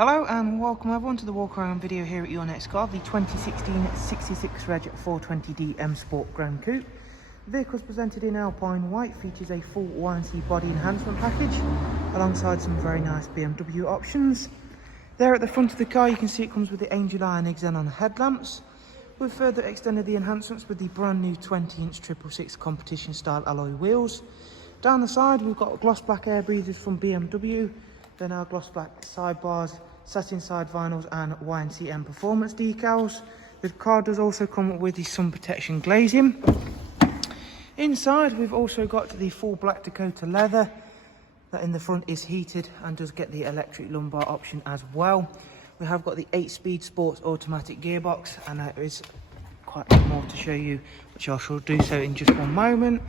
Hello and welcome everyone to the walk around video here at your next car, the 2016 66 Reg 420D M Sport GRAN COUPE. The vehicle is presented in Alpine White, features a full YNC body enhancement package alongside some very nice BMW options. There at the front of the car you can see it comes with the Angel Eye and Xenon headlamps. We've further extended the enhancements with the brand new 20-inch 666 competition style alloy wheels. Down the side we've got gloss black air breathers from BMW, then our gloss black sidebars, satin side vinyls and YNC Mperformance decals. The car does also come with the sun protection glazing. Inside we've also got the full black Dakota leather that in the front is heated and does get the electric lumbar option as well. We have got the 8-speed sports automatic gearbox, and there is quite a bit more to show you, which I shall do so in just one moment.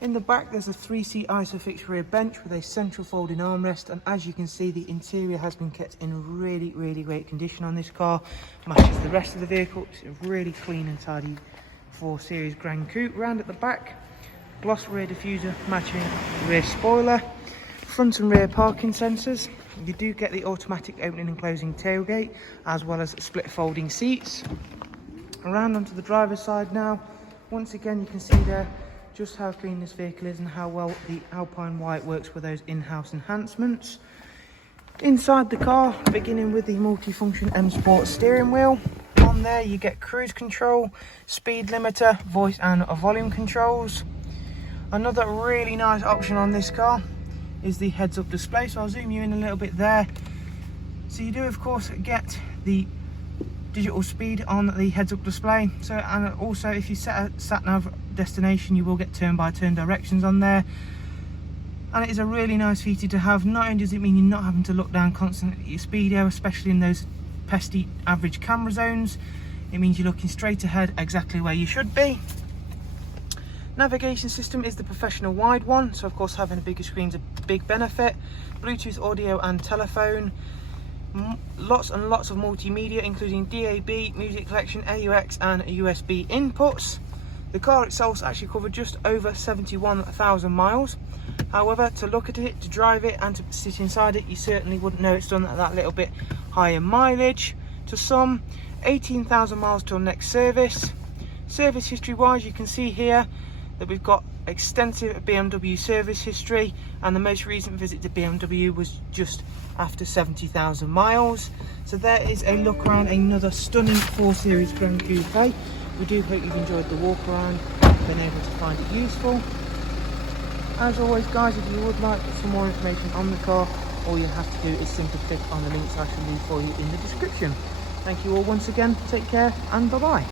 In the back there's a 3-seat ISOFIX rear bench with a central folding armrest, and as you can see the interior has been kept in really great condition on this car. Matches the rest of the vehicle. It's a really clean and tidy 4 Series GRAN COUPE. Round at the back, gloss rear diffuser matching rear spoiler, front and rear parking sensors. You do get the automatic opening and closing tailgate as well as split folding seats. Around onto the driver's side now, once again you can see there just how clean this vehicle is and how well the Alpine White works with those in-house enhancements. Inside the car, beginning with the multifunction M Sport steering wheel. On there you get cruise control, speed limiter, voice and volume controls. Another really nice option on this car is the heads-up display, so I'll zoom you in a little bit there. So you do of course get the digital speed on the heads-up display, so and also if you set a sat-nav destination you will get turn-by-turn directions on there, and it is a really nice feature to have. Not only does it mean you're not having to look down constantly at your speedo, especially in those pesky average camera zones, it means you're looking straight ahead exactly where you should be. Navigation system is the professional wide one, so of course having a bigger screen is a big benefit. Bluetooth audio and telephone, lots and lots of multimedia including DAB, music collection, AUX and USB inputs. The car itself is actually covered just over 71,000 miles. However, to look at it, to drive it and to sit inside it, you certainly wouldn't know it's done at that little bit higher mileage. To some, 18,000 miles till next service. Service history wise, you can see here that we've got extensive Bmw service history, and the most recent visit to BMW was just after 70,000 miles. So there is a look around another stunning 4 Series GRAN COUPE. We do hope you've enjoyed the walk around, been able to find it useful. As always guys, if you would like some more information on the car, all you have to do is simply click on the links I shall leave for you in the description. Thank you all once again, take care and bye bye.